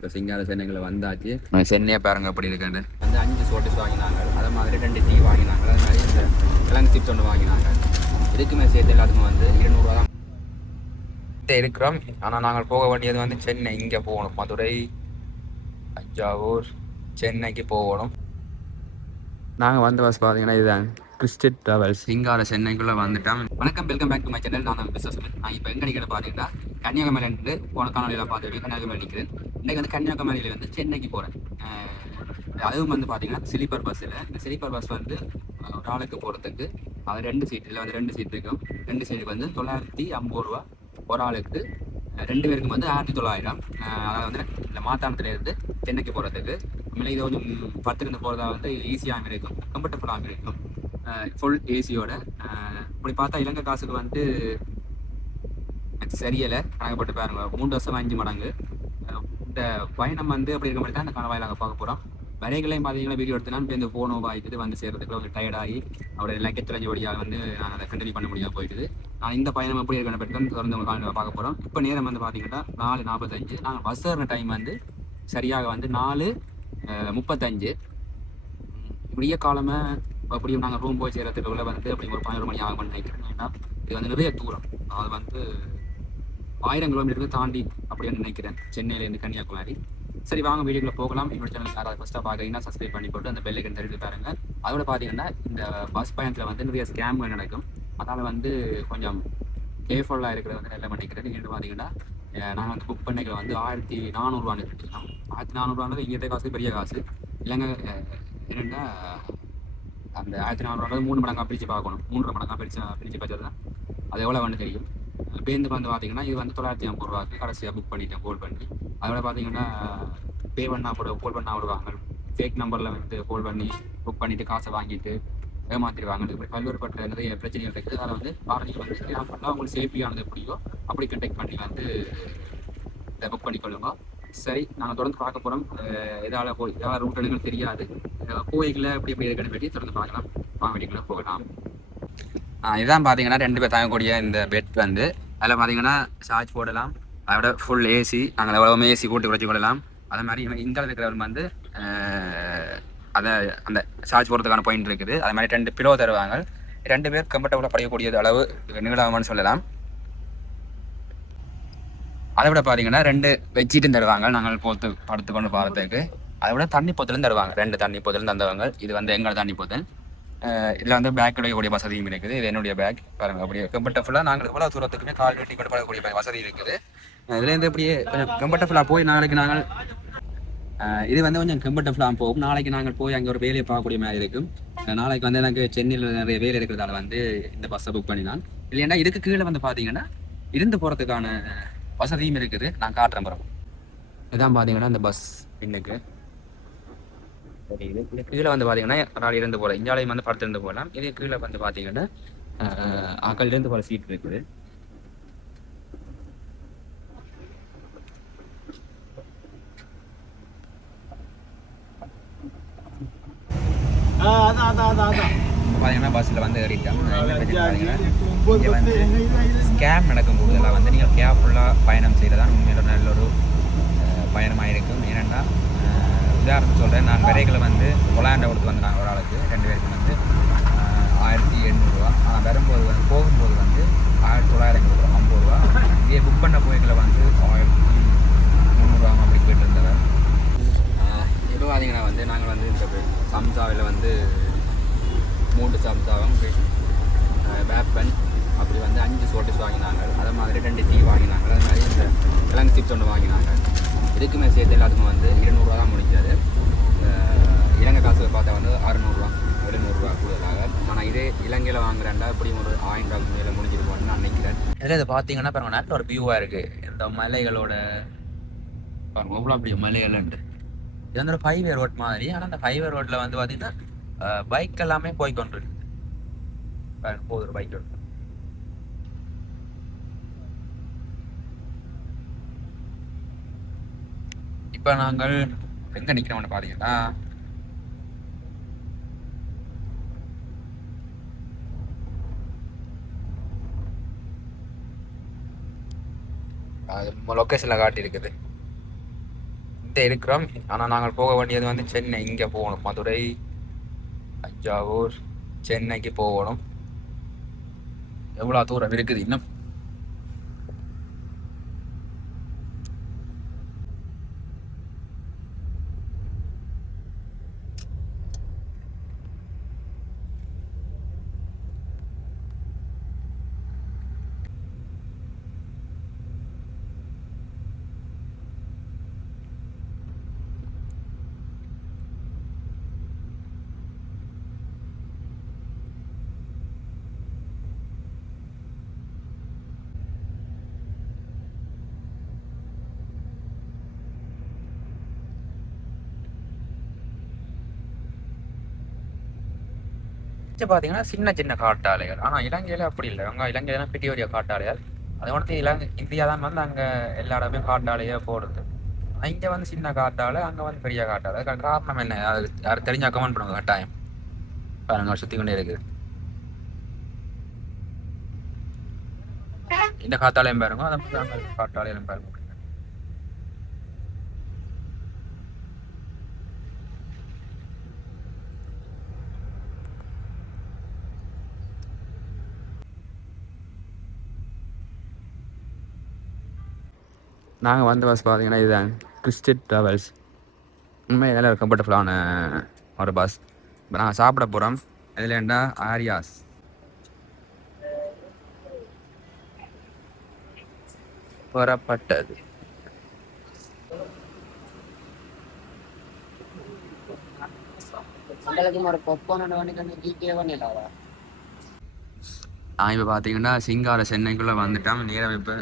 இப்போ சிங்கார சென்னைகளை வந்தாச்சு. சென்னையை பாருங்க எப்படி இருக்குன்னு வந்து 5 சோட்டிஸ் வாங்கினாங்க. அதே மாதிரி 2 டீ வாங்கினாங்க. அது மாதிரி இந்த கிழங்கு சிப்ஸ் ஒன்று வாங்கினாங்க. இதுக்குமே சேர்த்து எல்லாத்துக்கும் வந்து 200 தான் இருக்கிறோம். ஆனால் நாங்கள் போக வேண்டியது வந்து சென்னை. இங்கே போகணும், மதுரை, தஞ்சாவூர், சென்னைக்கு போகணும். நாங்கள் வந்த பஸ் பார்த்தீங்கன்னா இதுதான் கிறிஸ்டிட் டிராவல்ஸ். சிங்கார சென்னைக்குள்ளே வந்துட்டோம். வணக்கம், welcome back to my channel. நான் பிஸ்னஸ். நான் இப்போ எங்கே நிற்கிறேன் பார்த்தீங்கன்னா கன்னியாகுமரியிலிருந்து போன காணொலியில் பார்த்துட்டு கன்னியாகுமரி நிற்கிறேன். இன்றைக்கு வந்து கன்னியாகுமரியில் வந்து சென்னைக்கு போகிறேன். அதுவும் வந்து பார்த்தீங்கன்னா ஸ்லீப்பர் பஸ்ஸில். இந்த ஸ்லீப்பர் பஸ் வந்து ஒரு ஆளுக்கு போகிறதுக்கு அது 2 சீட், இல்லை வந்து 2 சீட் இருக்கும். 2 சீட்டுக்கு வந்து 950 ரூபா ஒரு ஆளுக்கு. 2 பேருக்கும் வந்து 1900. அதாவது வந்து இந்த மாத்தானத்துலேருந்து சென்னைக்கு போகிறதுக்கு உண்மையிலே இது கொஞ்சம் பத்திருந்து போகிறதா வந்து ஈஸியாகவும் இருக்கும், கம்ஃபர்டபுளாகவும் இருக்கும். ஃபுல் ஏசியோட. இப்படி பார்த்தா இலங்கை காசுக்கு வந்து சரியலை கணக்கப்பட்டு பாருங்க, 3 வருஷம் 5 மடங்கு. இந்த பயணம் வந்து அப்படி இருக்க மாதிரி தான் இந்த கணவாயிலாக பார்க்க போகிறோம். வரைகளையும் பார்த்தீங்கன்னா வீடியோ எடுத்து நான் இப்போ இந்த ஃபோனோ வாய்த்துட்டு வந்து சேர்றதுக்குள்ள ஒரு டயர்டாகி அவருடைய எல்லாம் தொலைஞ்ச வழியாக வந்து நான் அதை கண்டினியூ பண்ண முடியாமல் போயிடுது. நான் இந்த பயணம் எப்படி இருக்கிற பற்றி தொடர்ந்து உங்கள் பார்க்க போகிறோம். இப்போ நேரம் வந்து பார்த்தீங்கன்னா 4:45. நாங்கள் பஸ் ஏறின டைம் வந்து சரியாக வந்து 4:35. விடிய காலமாக அப்படியும் நாங்கள் ரூம் போய் சேர்றதுக்குள்ள வந்து அப்படி ஒரு 11 மணி ஆகும் நினைக்கிறேன். ஏன்னா இது வந்து நிறைய தூரம். அது வந்து 1000 கிலோமீட்டருக்கு தாண்டி அப்படின்னு நினைக்கிறேன், சென்னையிலேருந்து கன்னியாகுமரி. சரி, வாங்க வீடியோக்குள்ள போகலாம். என்னோட சேனல் யாராவது ஃபஸ்ட்டாக பார்க்குறீங்கன்னா சப்ஸ்கிரைப் பண்ணி போட்டு அந்த பெல்லைக்கன் தெரிவித்து பாருங்க. அதோட பார்த்தீங்கன்னா இந்த பஸ் பயணத்தில் வந்து நிறைய ஸ்கேம்கள் நடக்கும். அதனால் வந்து கொஞ்சம் கேர்ஃபுல்லாக இருக்கிறத வந்து நல்லா பண்ணிக்கிறேன். என்னென்னு பார்த்தீங்கன்னா நாங்கள் வந்து புக் பண்ணிக்கிற வந்து 1400 கட்டிக்கலாம். 1400 இங்கே காசு பெரிய காசு இல்லைங்க. என்னென்னா அந்த 1400 3 மடங்காக பிரித்து பார்க்கணும். 3 மடங்காக பிரித்து பார்த்தது தான் அது எவ்வளோ வந்து தெரியும். பேருந்து வந்து பார்த்தீங்கன்னா இது வந்து 950 ரூபாய்க்கு கடைசியாக புக் பண்ணிட்டேன், கோல் பண்ணி. அதோட பார்த்தீங்கன்னா பே பண்ணால் கூட கோல் பண்ணால் விடுவாங்க. ஃபேக் நம்பரில் வந்து கோல் பண்ணி புக் பண்ணிவிட்டு காசை வாங்கிட்டு ஏமாற்றிடுவாங்க. இப்படி பல்வேறுபட்ட நிறைய பிரச்சனைகள் இருக்குது. அதில் வந்து பாரதிக்கு வந்து பண்ணால் உங்களுக்கு சேஃப்டியானது எப்படியோ அப்படி கண்டெக்ட் பண்ணி வந்து இதை புக் பண்ணிக்கொள்ளுங்க. சரி, நாங்கள் தொடர்ந்து பார்க்க போகிறோம். எதாவது ரூட் எடுக்கணும் தெரியாது, கோயிலில் எப்படி எப்படி இருக்குன்னு பற்றி தொடர்ந்து பார்க்கலாம். வாங்கிட்டுக்குள்ளே போகலாம். இதுதான் பார்த்தீங்கன்னா 2 பேர் தாங்கக்கூடிய இந்த பெட் வந்து. அதில் பார்த்தீங்கன்னா சார்ஜ் போடலாம். அதோட ஃபுல் ஏசி, நாங்கள் எவ்வளோவுமே ஏசி போட்டு குறைச்சி கொள்ளலாம். அதே மாதிரி இங்கே இருக்கிறவங்க வந்து அதை அந்த சார்ஜ் போடுறதுக்கான பாயிண்ட் இருக்குது. அதே மாதிரி 2 பிலோ தருவாங்க. 2 பேர் கம்ஃபர்டபுளாக படையக்கூடிய அளவு நீளமானு சொல்லலாம். அதை விட பார்த்தீங்கன்னா 2 பெட்ஷீட்டும் தருவாங்க நாங்கள் போட்டு படுத்துக்கொண்டு போகிறதுக்கு. அதை விட தண்ணி போத்தலும் தருவாங்க. 2 தண்ணி போத்தலும் தந்தவங்க. இது வந்து எங்களோட தண்ணி போத்தல். இதில் வந்து பேக் எடுக்கக்கூடிய வசதியும் இருக்குது. இது என்னுடைய பேக் பாருங்கள். அப்படியே கம்ஃபர்டபுளாக நாங்கள் எவ்வளோ தூரத்துக்குமே கால் வெட்டி கொண்டு போகக்கூடிய வசதி இருக்குது. இதுலேருந்து அப்படியே கொஞ்சம் கம்ஃபர்டபுளாக போய் நாளைக்கு நாங்கள் இது வந்து கொஞ்சம் கம்ஃபர்டபுளாக போகும். நாளைக்கு நாங்கள் போய் அங்கே ஒரு வேலையை பார்க்கக்கூடிய மாதிரி இருக்கும். நாளைக்கு வந்து எனக்கு சென்னையில் நிறைய வேலை இருக்கிறதால வந்து இந்த பஸ்ஸை புக் பண்ணினான். இல்லைன்னா இதுக்கு கீழே வந்து பார்த்தீங்கன்னா இருந்து போகிறதுக்கான வசதியும் இருக்குது. நான் காட்டுறேன் பிறகு. இதான் பார்த்தீங்கன்னா இந்த பஸ் இன்னைக்கு இது கீழே வந்து பார்த்தீங்கன்னா ஒரு இருந்து போகலாம். இந்தியாவிலையும் வந்து படத்துலேருந்து போகலாம். இது கீழே வந்து பார்த்தீங்கன்னா ஆக்கள்லேருந்து போகிற சீட் இருக்குது. பார்த்தீங்கன்னா பஸ்ஸில் வந்து ஏறிட்டோம். இங்கே வந்து ஸ்கேம் நடக்கும் போதெல்லாம் வந்து நீங்கள் கேர்ஃபுல்லாக பயணம் செய்கிறதான் உண்மையில நல்ல ஒரு பயணமாக இருக்கும். ஏன்னா உதாரணத்துக்கு சொல்கிறேன், நான் விரைகளை வந்து 900 கொடுத்து வந்தாங்க ஒரு ஆளுக்கு. 2 பேருக்கு வந்து 1800 ரூபா. ஆனால் வரும்போது வந்து போகும்போது வந்து 1900 கொடுக்குறோம், 50 ரூபா. இதே புக் பண்ண போய்களை வந்து 1300 ரூபா அப்படி கேட்டுருந்தவர். இப்போ பார்த்தீங்கன்னா வந்து நாங்கள் வந்து இந்த சம்சாவில் வந்து 3 சம்சாவும் வேப்பன் அப்படி வந்து 5 சோட்டிஸ் வாங்கினாங்க. அதே மாதிரி 2 டீ வாங்கினாங்க. அது மாதிரி இந்த கிழங்கு சிப்ஸ் ஒன்று வாங்கினாங்க. இதுக்குமே சேர்த்து எல்லாத்துக்கும் வந்து 200 ரூபா தான் முடிஞ்சாது. இலங்கை காசுல பார்த்தா வந்து 600 ரூபா 700 ரூபா கூடுதலாக. ஆனால் இதே இலங்கையில் வாங்குறேன்டா இப்படியும் ஒரு 1000 ரூபாய்க்கு மேலே முடிஞ்சிருக்கோன்னு நான் நினைக்கிறேன். இதில் இதை பார்த்தீங்கன்னா பாருங்கள், நல்ல ஒரு வியூவாக இருக்குது. இந்த மலைகளோட பாருங்கள் எவ்வளோ அப்படி மலைகள்ன்ட்டு. இது வந்து ஒரு ஹைவே ரோட் மாதிரி. ஆனால் அந்த ஹைவே ரோட்டில் வந்து பார்த்தீங்கன்னா பைக் எல்லாமே போய்கொண்டிருக்கு. போகுது ஒரு பைக் ரோட். இப்போ நாங்கள் எங்கே நிற்கிறோம்னு பார்த்தீங்கன்னா அது லொக்கேஷனில் காட்டி இருக்குது. இருக்கிறோம். ஆனால் நாங்கள் போக வேண்டியது வந்து சென்னை. இங்கே போகணும், மதுரை, தஞ்சாவூர், சென்னைக்கு போகணும். எவ்வளோ தூரம் இருக்குது இன்னும்? பார்த்தீங்கன்னா சின்ன சின்ன காட்டாலைகள். ஆனால் இலங்கையில் அப்படி இல்லை. அங்கே இலங்கையில பெரிய பெரிய காட்டாலைகள். அதை மட்டும் இலங்கை இந்தியா தான் வந்து அங்கே எல்லா இடமே காட்டாலையே போடுது. இங்கே வந்து சின்ன காட்டாலை, அங்கே வந்து பெரிய காட்டாலை. அதுக்கு காரணம் என்ன? அது யாரும் தெரிஞ்சா கமெண்ட் பண்ணுவாங்க கட்டாயம். பாருங்க, சுற்றி கொண்டே இருக்குது. இந்த காத்தாலையும் பாருங்க, அதை காட்டாலையும் பாருங்க. நாங்கள் வந்த பஸ் பார்த்தீங்கன்னா இதுதான் கிறிஸ்டிட் ட்ராவல்ஸ். உண்மையாக இதெல்லாம் கம்ஃபர்டபுளான ஒரு பஸ். இப்போ நாங்கள் சாப்பிட போகிறோம். இதில் என்ன ஆரியாஸ் புறப்பட்டது. நான் இப்போ பார்த்தீங்கன்னா சிங்கார சென்னைக்குள்ளே வந்துட்டோம். நேரம் இப்போ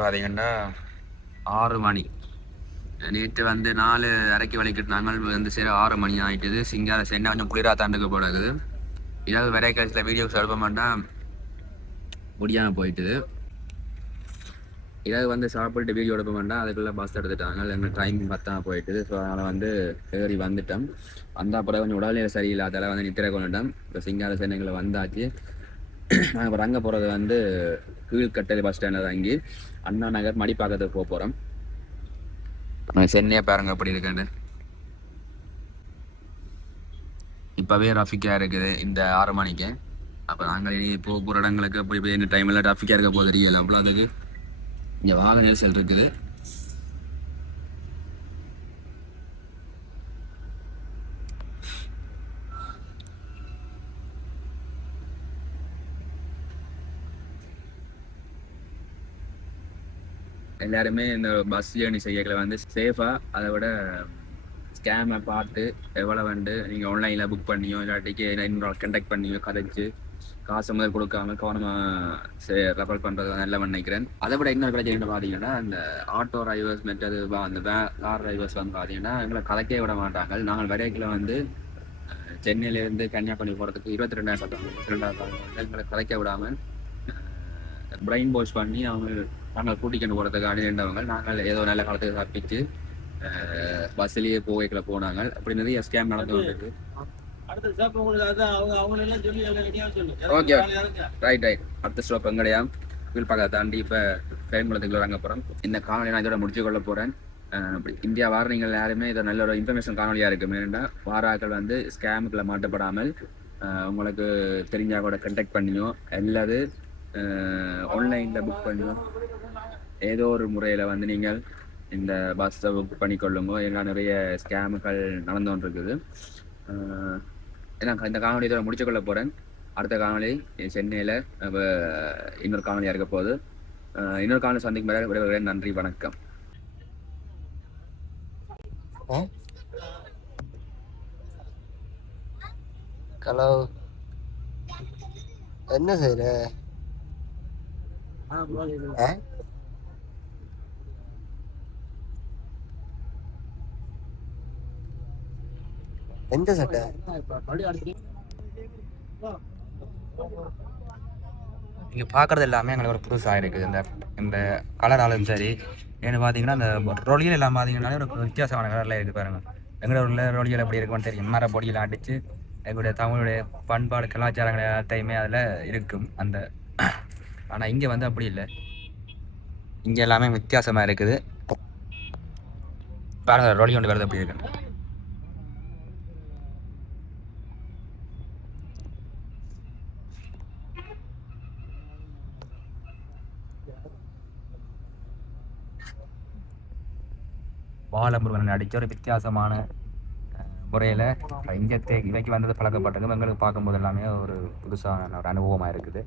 பார்த்தீங்கன்னா 6 மணி. நேற்று வந்து 4:30 வலிக்கிட்டு நாங்கள் வந்து சரி 6 மணி ஆகிட்டுது. சிங்கார சென்னை கொஞ்சம் குளிராக தாண்டுக்கு போடாது. இதாவது வரைய கழிச்சில் வீடியோஸ் எடுப்ப மாட்டேன், முடியாமல் போயிட்டுது. இதாவது வந்து சாப்பிட்டு வீடியோ எடுப்ப மாட்டேன், அதுக்குள்ளே பஸ் எடுத்துட்டாங்க. எங்கள் டைம் பத்தாம போயிட்டுது. ஸோ அதனால் வந்து ஏறி வந்துட்டோம். வந்தால் பிறகு கொஞ்சம் உடல்நிலை சரியில்லாதால வந்து நித்திரை கொண்டுட்டோம். இப்போ சிங்கார சென்னைக்குள்ளே வந்தாச்சு. நாங்கள் இப்போ அங்கே போகிறது வந்து கீழ்கட்டளை பஸ் ஸ்டாண்டில் தங்கி அண்ணா நகர் மடிப்பாக்கத்துக்கு போக போகிறோம். சென்னையை பாருங்க எப்படி இருக்குன்னு. இப்போவே ரஃபிக்காக இருக்குது இந்த 6 மணிக்கு. அப்போ நாங்கள் இனி போகிற இடங்களுக்கு அப்படி போய் இந்த டைமில் ரஃபிக்காக இருக்க போது தெரியல. அவ்வளோ அதுக்கு இங்கே வாகன நெரிசல் இருக்குது. எல்லாருமே இந்த பஸ் ஜேர்னி செய்யல வந்து சேஃபாக, அதை விட ஸ்கேமை பார்த்து எவ்வளோ வந்து நீங்கள் ஆன்லைனில் புக் பண்ணியோ இல்லாட்டிக்கு இன்னொரு கண்டக்ட் பண்ணியோ கதைச்சு காசு முதல் கொடுக்காம கவனமாக ரெஃபர் பண்ணுறது நல்ல நினைக்கிறேன். அதை விட இன்னொரு பிரச்சனை என்ன பார்த்தீங்கன்னா, அந்த ஆட்டோ டிரைவர்ஸ் மற்றது அந்த கார் டிரைவர்ஸ் வந்து பார்த்தீங்கன்னா எங்களை கதைக்கே விட மாட்டாங்க. நாங்கள் வரைக்கில் வந்து சென்னையிலேருந்து கன்னியாகுமரி போகிறதுக்கு 22,000 எங்களை கதைக்க விடாமல் பிரெயின் வாஷ் பண்ணி நாங்கள் கூட்டிக்கொண்டு போகிறதுக்கு அணிந்தவங்க. நாங்கள் ஏதோ நல்ல காலத்துக்கு தப்பிச்சு பஸ்ஸிலேயே போய்க்குள்ள போனாங்க. அப்படி நிறைய ஸ்கேம் நடந்து வந்துருக்கு. Okay, right. அடுத்த ஸ்டாப் எங்கடையா கீழ்பாக்க தாண்டி இப்போ கைம்பளத்துக்குள்ள இறங்க போகிறோம். இந்த காணொலி நான் இதோட முடிச்சு கொள்ள போகிறேன். இந்தியா வார நீங்கள் யாருமே இதை நல்ல ஒரு இன்ஃபர்மேஷன் காணொலியாக இருக்குது. ஏன்னா வாராக்கள் வந்து ஸ்கேமுக்குள்ள மாட்டப்படாமல் உங்களுக்கு தெரிஞ்சால் கூட கண்டெக்ட் பண்ணியோ அல்லது ஆன்லைனில் புக் பண்ணியோ ஏதோ ஒரு முறையில் வந்து நீங்கள் இந்த பஸ்ஸை புக் பண்ணிக்கொள்ளுங்க. ஏன்னா நிறைய ஸ்கேமுகள் நடந்து கொண்டிருக்குது. நான் இந்த காணொலி இதோட முடிச்சுக்கொள்ள போகிறேன். அடுத்த காணொலி சென்னையில் இன்னொரு காணொலியாக இருக்க போகுது. இன்னொரு காணொலி சந்திக்கும் வரை விடைபெறுகிறேன். நன்றி, வணக்கம். ஹலோ, என்ன செய்யற? எந்த சட்டை? இங்கே பார்க்குறது எல்லாமே எங்களுக்கு ஒரு புதுசாக இருக்குது. இந்த கலராலும் சரி, ஏன்னு பார்த்தீங்கன்னா இந்த ரொலியல் எல்லாம் பார்த்தீங்கன்னா ஒரு வித்தியாசமான கலரில் இருக்குது. பாருங்கள், எங்களோட உள்ள ரொலியல் எப்படி இருக்குன்னு தெரியும். மர பொடியெல்லாம் அடித்து எங்களுடைய தமிழுடைய பண்பாடு கலாச்சாரங்கள் எல்லாத்தையுமே அதில் இருக்கும். ஆனால் இங்கே வந்து அப்படி இல்லை. இங்கே எல்லாமே வித்தியாசமாக இருக்குது. பாருங்க ரொலி கொண்டு வரது எப்படி இருக்கு. பாலமுருகன் அடித்த ஒரு வித்தியாசமான முறையில் இங்கே இன்றைக்கி வந்தது பழக்கப்பட்டது. எங்களுக்கு பார்க்கும்போது எல்லாமே ஒரு புதுசான ஒரு அனுபவமாக இருக்குது.